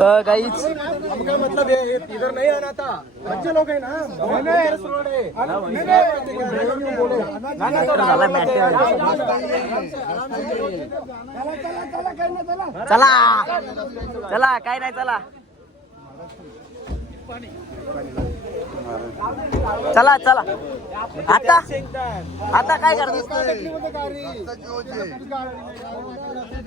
गाईच हमका मतलब ये इधर नहीं आना था, बच्चे लोग हैं ना, चला चला काय नाही चला चला चला आता आता काय करतो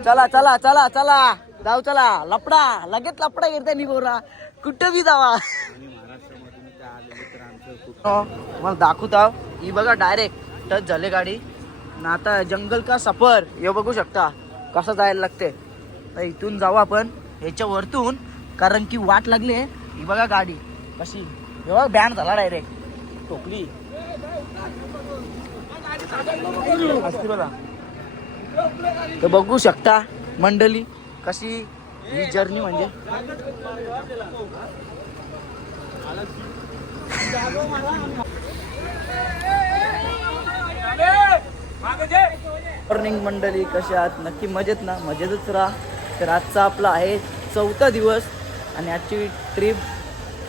चला चला चला चला जाऊ चला लपडा लगेच लपडा गिरते निघोरा कुठं बी जावा मला दाखवत आहो ही बघा डायरेक्ट टच झाले गाडी ना आता जंगल का सफर हे बघू शकता कसं जायला लागते इथून जाऊ आपण ह्याच्या वरतून कारण की वाट लागली ही बघा गाडी कशी बघा बॅन झाला डायरेक्ट टोकली असते बघा तर बघू शकता मंडळी कशी ही जर्नी म्हणजे मॉर्निंग मंडळी कशा आहात नक्की मजेत ना मजेतच राहा तर आजचा आपला आहे 4था दिवस आणि आजची ट्रिप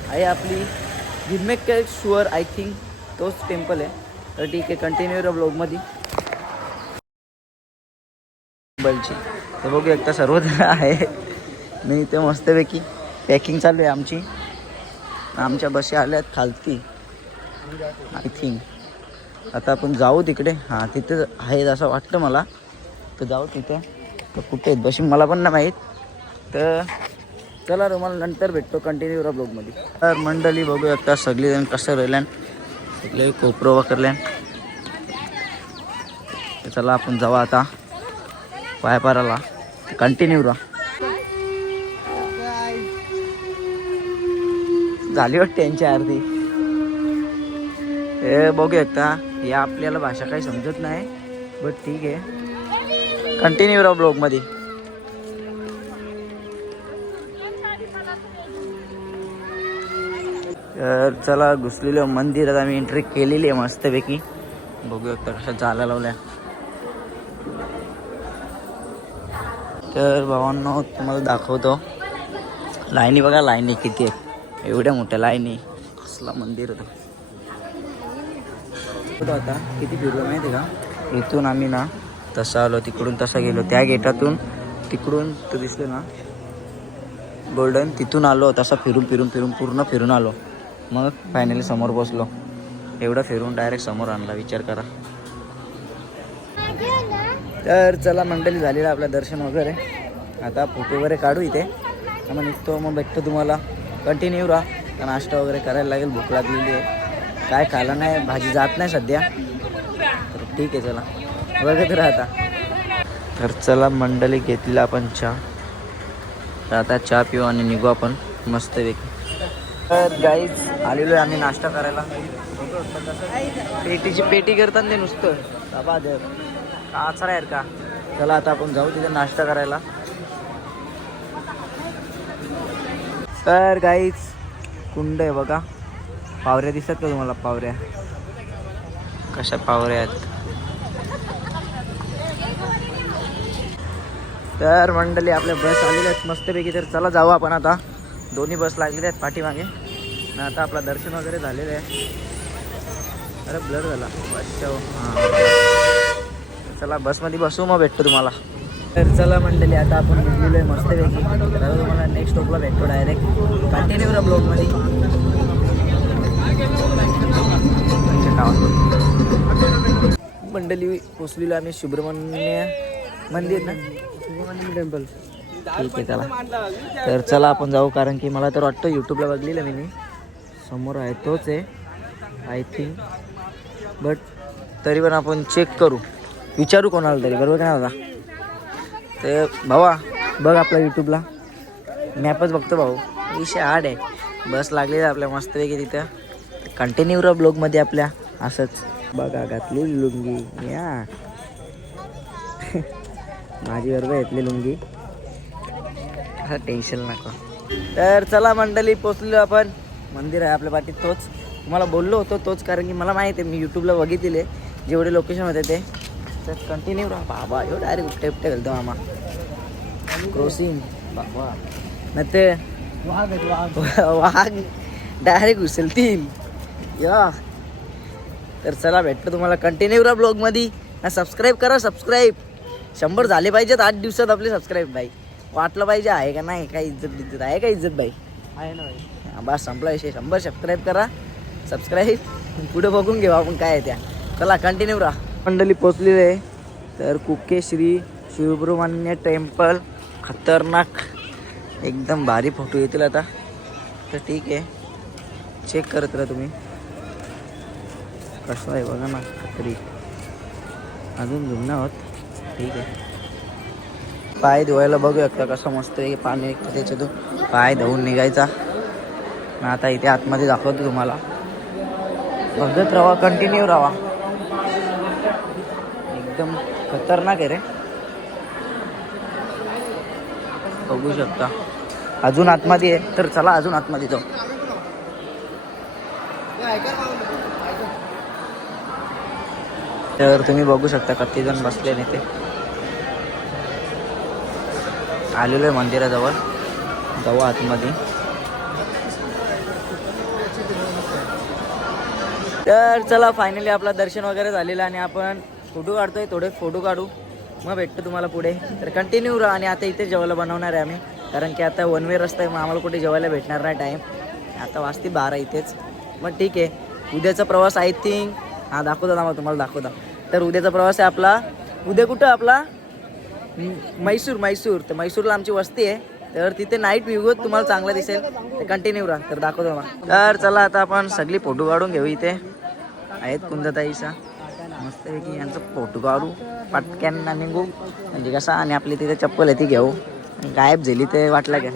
आहे आपली भीमेश्वर आय थिंक तोच टेम्पल आहे तर ठीक आहे कंटिन्यू ब्लॉगमध्ये बलची तर बघू एकदा सर्वजण आहे मी इथे मस्तपैकी पॅकिंग चालू आहे आमची आमच्या बशी आल्या आहेत खालती आय थिंक आता आपण जाऊ तिकडे हां तिथे आहे असं वाटतं मला तर जाऊ तिथे तर कुठे आहेत बशी मला पण नाही माहीत तर चला तुम्हाला नंतर भेटतो कंटिन्यू ब्लॉगमध्ये तर मंडळी बघू एकदा सगळीजण कसं राहिल्यान सगळे कोपरं वाकरल्यान तर चला आपण जाऊ आता पायपाराला कंटिन्यू राहा झाली वाटते त्यांची अर्धी हे बघू एकदा या आपल्याला भाषा काही समजत नाही बट ठीक आहे कंटिन्यू राहा ब्लॉगमध्ये तर चला घुसलेलं मंदिरात आम्ही एंट्री केलेली आहे मस्तपैकी बघू एकदा कशा जायला लावल्या तर भावांनो तुम्हाला दाखवतो लाईनी बघा लाईनी किती आहेत एवढ्या मोठ्या लाईनी कसला मंदिर होतं आता किती फिरलो माहिती का इथून आम्ही ना तसं आलो तिकडून तसं गेलो त्या गेटातून तिकडून तो दिसलं ना गोल्डन तिथून आलो तसा फिरून फिरून फिरून पूर्ण फिरून आलो मग फायनली समोर बसलो एवढं फिरून डायरेक्ट समोर आणला विचार करा तर चला मंडळी झालेलं आपलं दर्शन वगैरे आता फोटो वगैरे काढू इथे मग निघतो मग भेटतो तुम्हाला कंटिन्यू राहा नाश्ता वगैरे करायला लागेल भूक लागलेली आहे काय खायला नाही भाजी जात नाही सध्या तर ठीक आहे चला बघत राहता तर चला मंडळी घेतलेला आपण चहा तर आता चहा पिऊ आणि निघू आपण मस्तपैकी तर गाईज आलेलो आहे आम्ही नाश्ता करायला पेटीची पेटी करतात ते नुसतं बाबा देव काचरा यार का चला आता आपण जाऊ तिथे नाश्ता करायला तर गाईज कुंड आहे बघा पावऱ्या दिसतात का तुम्हाला पावऱ्या कशा पावऱ्या आहेत तर मंडळी आपल्या बस आलेल्या आहेत मस्तपैकी तर चला जाऊ आपण आता दोन्ही बस लागलेल्या आहेत पाठीमागे आणि आता आपलं दर्शन वगैरे झालेलं आहे अरे ब्लर झाला बस हां चला बसमध्ये बसू मग भेटतो तुम्हाला तर चला मंडळी आता आपण निघलेलो आहे मस्तपैकी तर तुम्हाला नेक्स्ट स्टॉपला भेटतो डायरेक्ट कंटिन्यू करा ब्लॉगमध्ये मंडळी पोचलेलो आम्ही सुब्रमण्य मंदिर ना सुब्रमण्य टेम्पल ठीक आहे चला तर चला आपण जाऊ कारण की मला तर वाटतं यूट्यूबला बघलेलं मी समोर आहे तोच आहे आय थिंक बट तरी पण आपण चेक करू विचारू कोणाला तरी बरोबर काय होता तर भावा बघ आपला यूट्यूबला मॅपच बघतो भाऊ विषय हार्ड आहे बस लागली आहे आपल्या मस्तपैकी तिथं कंटिन्यू राहा ब्लॉगमध्ये आपल्या असंच बघा घातली लुंगी या माझी बरोबर घेतली लुंगी असं टेन्शन नको तर चला मंडळी पोचलो आपण मंदिर आहे आपल्या पाठीत तोच तुम्हाला बोललो होतो तोच कारण की मला माहिती आहे मी यूट्यूबला बघितलेले जेवढे लोकेशन होते ते तर कंटिन्यू राहा बाबा एवढं डायरेक्ट उपटे घालतो मामा क्रॉसिंग बाबा नाही ते वाघ डायरेक्ट उचलतील या. तर चला भेटतो तुम्हाला कंटिन्यू राहा ब्लॉगमध्ये. सबस्क्राईब करा, सबस्क्राईब 100 झाले पाहिजेत 8 दिवसात आपले सबस्क्राईब भाई. वाटलं पाहिजे आहे का नाही, काय इज्जत आहे का इज्जत भाई? आहे ना भाई. बस संपला विषय. 100 सबस्क्राईब करा, सबस्क्राईब पुढे बघून घेऊ आपण काय आहे त्या. चला कंटिन्यू राहा. मंडळी पोचलेली आहे. तर कुके श्री सुब्रमण्य टेम्पल खतरनाक एकदम भारी फोटो येतील आता. तर ठीक आहे, चेक करत राहा तुम्ही कसं आहे बघा ना. खत्री अजून जुनं आहोत. ठीक आहे, पाय धुवायला बघूया का कसं मस्त आहे पाणी त्याच्यातून पाय धुवून निघायचा. आता इथे आतमध्ये दाखवतो तुम्हाला. बघत राहा, कंटिन्यू राहा. एकदम खतरनाक आहे रे, बघू शकता. अजून आतमध्ये आहे, तर चला अजून आतमध्ये जाऊ. तर तुम्ही बघू शकता किती जण बसले इथे. आलेलो आहे मंदिराजवळ, जाऊ आतमध्ये. तर चला फायनली आपला दर्शन वगैरे झालेलं आणि आपण फोटो काढतोय. थोडे फोटो काढू, मग भेटतो तुम्हाला पुढे. तर कंटिन्यू राहा. आणि आता इथे जेवायला बनवणार आहे आम्ही, कारण की आता वन वे रस्ता आहे, मग आम्हाला कुठे जेवायला भेटणार नाही टाईम. आता वाजते 12 इथेच. मग ठीक आहे, उद्याचा प्रवास आय थिंक दाखवता मग तुम्हाला दाखवता. तर उद्याचा प्रवास आहे आपला. उद्या कुठं आपला म्हैसूर. तर म्हैसूरला आमची वस्ती आहे, तर तिथे नाईट व्ह्यू तुम्हाला चांगला दिसेल. तर कंटिन्यू राहा. तर दाखवतो मग. तर चला आता आपण सगळी फोटो काढून घेऊ. इथे आहेत कुंदताईचा मस्तपैकी, यांचा फोटो काढू पटक्यान निघू म्हणजे कसा. आणि आपली तिथे चप्पल आहे ती घेऊ. गायब झाली ते वाटलं का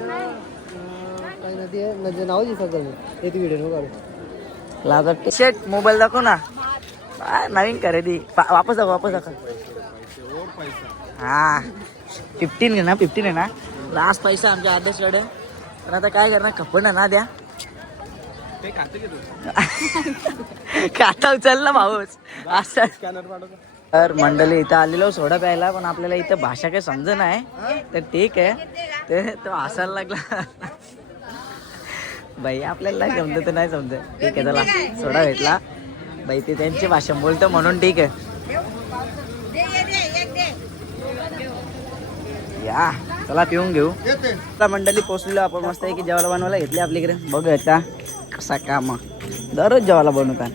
लागत. शेट मोबाईल दाखव ना, नवीन खरेदी. वापस दाखव. हा 15 आहे ना, 15 आहे ना लास्ट पैसा आमच्या आदेशकडे. पण आता काय करणार, खपण ना द्या. खाता उचल ना भाऊच असं. तर मंडळी इथं आलेलो सोडा प्यायला, पण आपल्याला इथं भाषा काही समज नाही. तर ठीक आहे, ते तो हसायला लागला बाई. आपल्याला नाही समजत तर नाही समजत. ठीक आहे, चला सोडा भेटला बाई. ते त्यांची भाषा बोलतो म्हणून ठीक आहे. या चला पिऊन घेऊ. मंडळी पोचलेलो आपण मस्त आहे की जेवायला बनवायला घेतली आपल्याकडे. बघूया कसा काम. दररोज जेवायला बनवतात,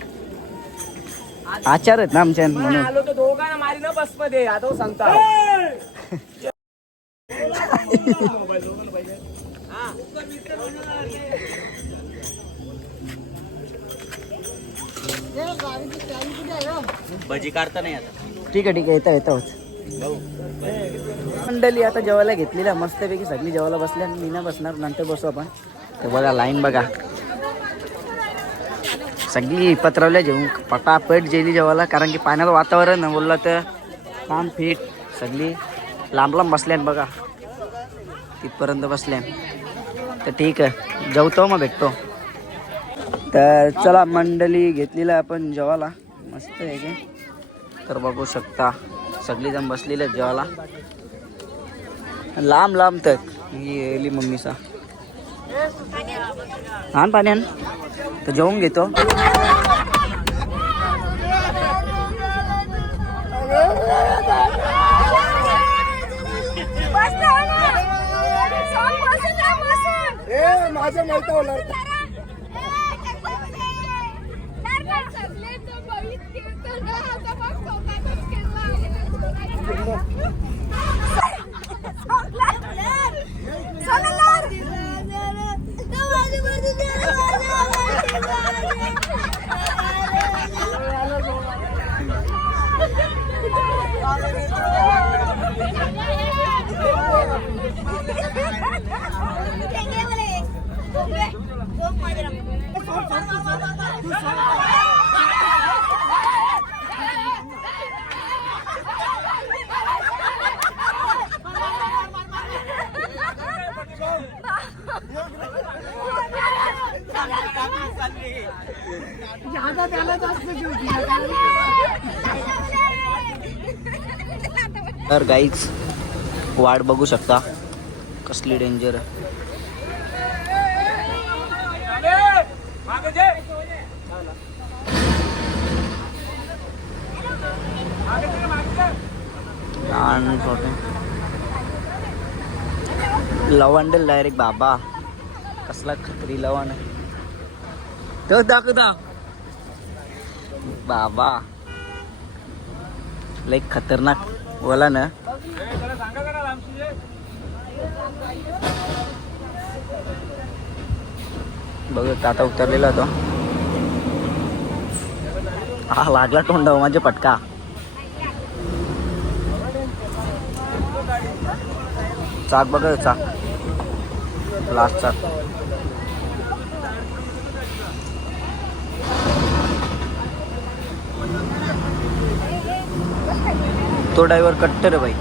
आचार आहेत ना आमच्या म्हणून. भजी काढता नाही आता. ठीक आहे येतोच. मंडळी आता जेवायला घेतलेल्या मस्तपैकी सगळी जेवायला बसल्या. मी नाही बसणार, नंतर बसू आपण. तर बघा लाईन बघा, सगळी पत्रवल्या जेवून पटापट जेली जेवायला. कारण की पाण्याचं वातावरण बोललं तर काम फिट. सगळी लांब बसल्यान बघा, तिथपर्यंत बसल्यान. तर ठीक आहे, जेवतो मग भेटतो. तर चला मंडळी घेतलेलं आपण जेवायला मस्त आहे की. तर बघू शकता सगळीजण बसलेले आहेत जेवायला लांब तक. येली मम्मीचा आण पाणी आण. तर जेवून घेतो. माझं माहिती होणार. तर गाईच वाट बघू शकता कसली डेंजर. छान स्पॉट आहे. लवंडल डायरेक्ट बाबा, कसला खत्री लवण आहे तो दाखवता बाबा, लई खतरनाक बोला ना. बघ आता उतरलेला तो, हा लागला तोंडावर माझे पटका. चाक बघ, चाक लास्ट चाक. तो ड्रायव्हर कट्टर भाई.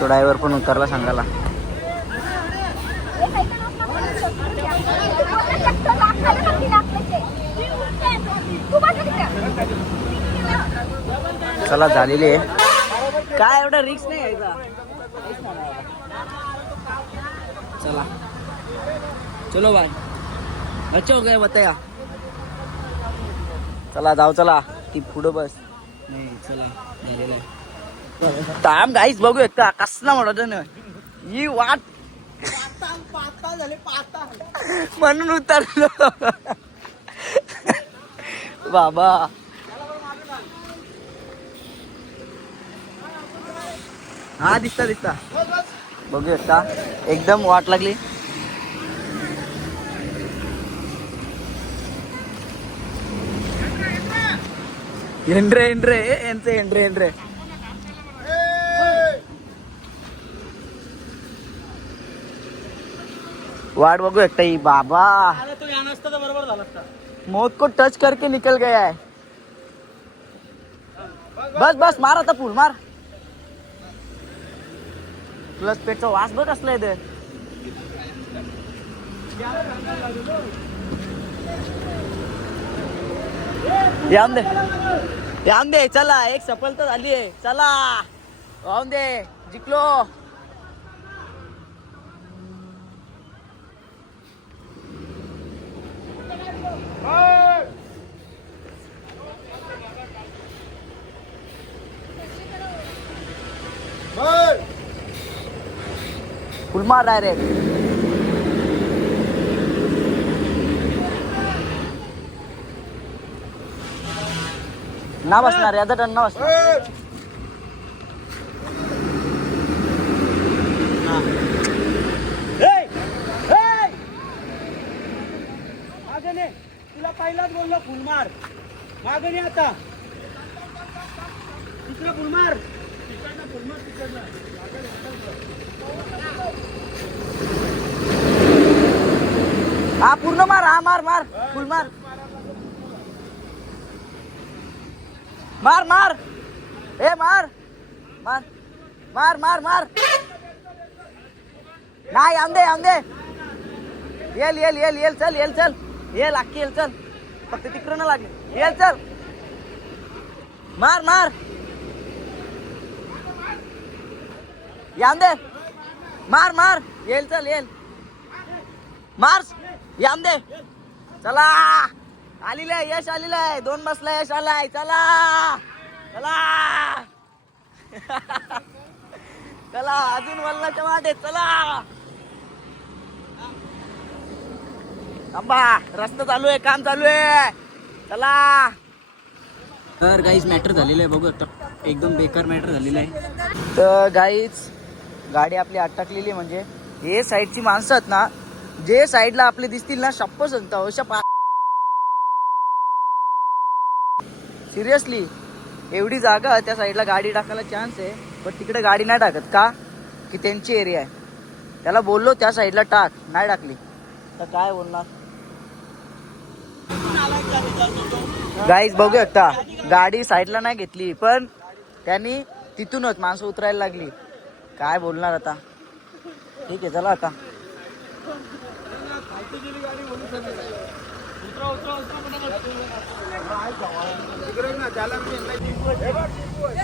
तो ड्रायव्हर पण उतरला सांगायला. चला झालेली आहे. काय एवढा रिक्स नाही घ्यायचा. चला चलो बाय, अच्छा हो गया बताया. चला जाऊ, चला ती पुढं बस. नाही चला झालेलं आहे ताम गाईस. बघू एकदा कसला म्हणत ना ही वाट म्हणून उतरलो बाबा. हा दिसता दिसता. बघू एकदा, एकदम वाट लागली. एंड्रे एंड्रे यांचे एंड्रे एंड्रे. वाट बघू एकटा ही बाबा. तो या नसता तर बरोबर झाला असता. मौत को टच करके निकल गया है. बस बस मार आता फुल मार. प्लस पेटचा वास बघ असला इथे. याम दे चला, एक सफलता झाली आहे. चला वाहून दे, जिंकलो. फुल मार डायरेक्ट. ना बसणार याचा टन ना बसणार. तुला पहिलाच बोललो फुल मार. मागणी आता तिकडे फुल मार. हा पूर्ण मार. हा मार मार फुल मार. मार मार ए मार मार मार मार मार. नाही आमदे आमदे. येल येल येल येल चल येल चल येल अख्खी येल चल. फक्त तिकडं ना लागले. येल चल मार मार. यामदे मार मार. येल चल येल मार. यामदे चला. आलेलं आहे यश, आलेलं आहे. 2 बसला यश आलाय. चला चला चला अजून वल्लाच्या वाटेत. चला थांबा, रस्ता चालू आहे, काम चालू आहे. चला. तर गाईज मॅटर झालेलं आहे. बघू एकदम बेकार मॅटर झालेलं आहे. तर गाईज गाडी आपली अटकलेली. म्हणजे हे साईडची माणसं आहेत ना, जे साईडला आपले दिसतील ना, शप्प सांगता अशा सिरियसली एवढी जागा त्या साईडला गाडी टाकायला चान्स आहे. पण तिकडे गाडी नाही टाकत का की त्यांची एरिया आहे. त्याला बोललो त्या साईडला टाक, नाही टाकली तर काय बोलणार. गाईज बघू शकता गाडी साईडला नाही घेतली, पण त्यांनी तिथूनच माणसं उतरायला लागली. काय बोलणार आता. ठीक आहे चला आता.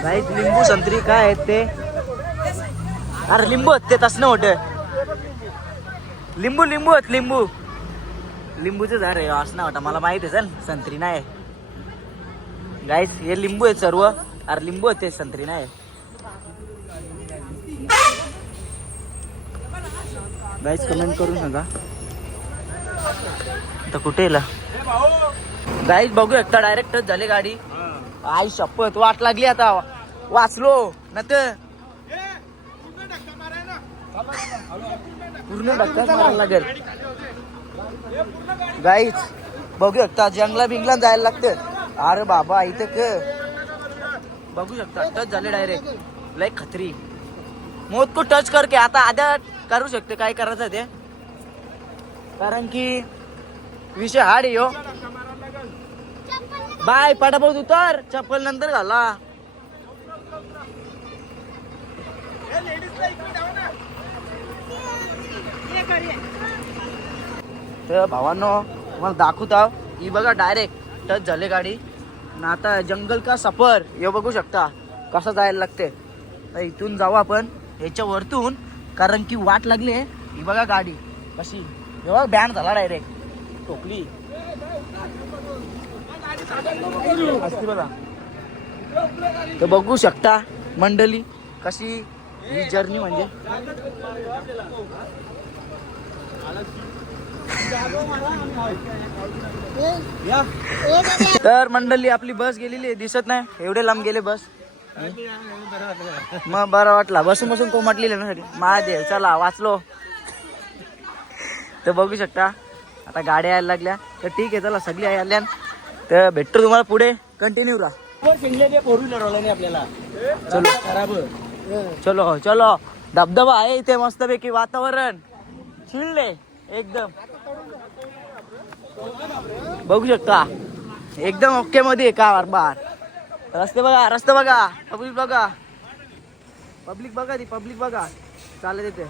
गाईस लिंबू संत्री काय आहेत ते? अरे लिंबू आहेत ते, तसं होतं. लिंबू लिंबू आहेत लिंबू. लिंबूचं झाड आहे असं नाही वाटत मला, माहिती आहे. चल संत्री नाही. गाईस हे लिंबू आहेत सर्व. अरे लिंबू आहेत ते, संत्री नाही. गाईस कमेंट करून सांगा तर कुठे येला. गाईस बघू एकटा डायरेक्ट टच झाली गाडी. आई शपथ वाट लागली आता. वाचलो न तर पूर्ण धक्का मारायला लागेल. गाईच बघू शकता जंगला बिंगला जायला लागतं. अरे बाबा इथे बघू शकता टच झाले डायरेक्ट. लय खतरी. मौत को टच करके आता आद्या करू शकते काय करायचं ते, कारण की विषय हार्ड आहे. बाय पटापट उतर, चप्पल नंतर घाला. तर भावांनो तुम्हाला दाखवता ही बघा डायरेक्ट टच झाले गाडी. ना आता जंगल का सफर हे बघू शकता कसं जायला लागते. तर इथून जाऊ आपण ह्याच्या वरतून, कारण की वाट लागली आहे. ही बघा गाडी कशी बघा बॅन झाला डायरेक्ट टोकली असते बघा. तर बघू शकता मंडळी कशी ही जर्नी म्हणजे. तर मंडळी आपली बस गेलेली आहे, दिसत नाही एवढे लांब गेले बस. मग बरं वाटला बसून बसून कोमटलेली ना सगळी. महादेव चला वाचलो. तर बघू शकता आता गाड्या यायला लागल्या. तर ठीक आहे चला सगळी आल्या. तर भेटतो तुम्हाला पुढे, कंटिन्यू राहा. आपल्याला चलो खराब. चलो चलो धबधबा आहे इथे मस्तपैकी, वातावरण चिल्ले एकदम बघू शकता. एकदम ओके मध्ये का बार. रस्ते बघा, रस्ते बघा, पब्लिक बघा, पब्लिक बघा, ती पब्लिक बघा चालत येते.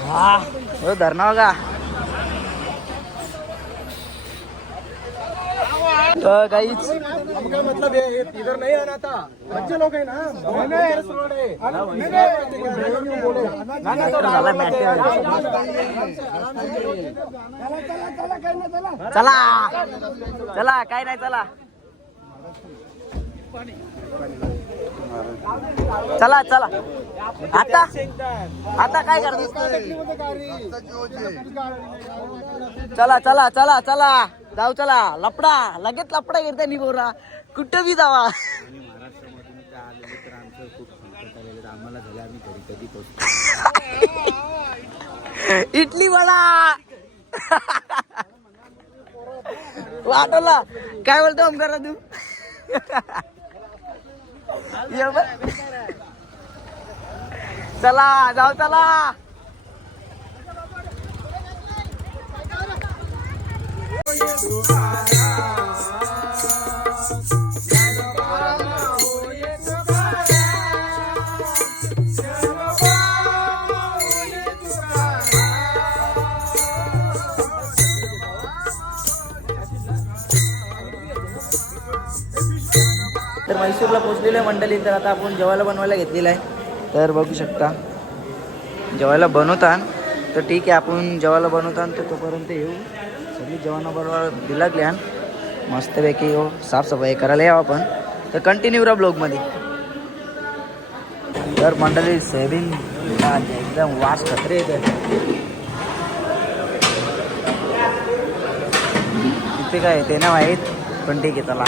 हा धरणा बघा. तो गाइस हमका मतलब ये इधर नहीं आना था. बच्चे लोग हैं ना. चला चला काय नाही चला चला चला. आता आता काय करतो. चला चला चला चला जाऊ. चला लपडा लगेच लपडा गिरता नि बोरा कुठं बी जावा. इडली मला वाटला काय बोलतो ओमकार तू. चला जाऊ चला. तर म्हैसूरला पोहोचलेलं आहे मंडळी. तर आता आपण जेवायला बनवायला घेतलेलं आहे. तर बघू शकता जेवायला बनवता. तर ठीक आहे आपण जेवायला बनवता तर तोपर्यंत येऊ. सगळी जेवणाबरोबर दिलागल्या मस्तपैकी हो साफसफाई करायला यावं आपण. तर कंटिन्यू राहा ब्लॉगमध्ये. तर मंडळी सेविंग एकदम वास खतरे येते. तिथे काय ते नाही माहीत पण ठीक आहे चला.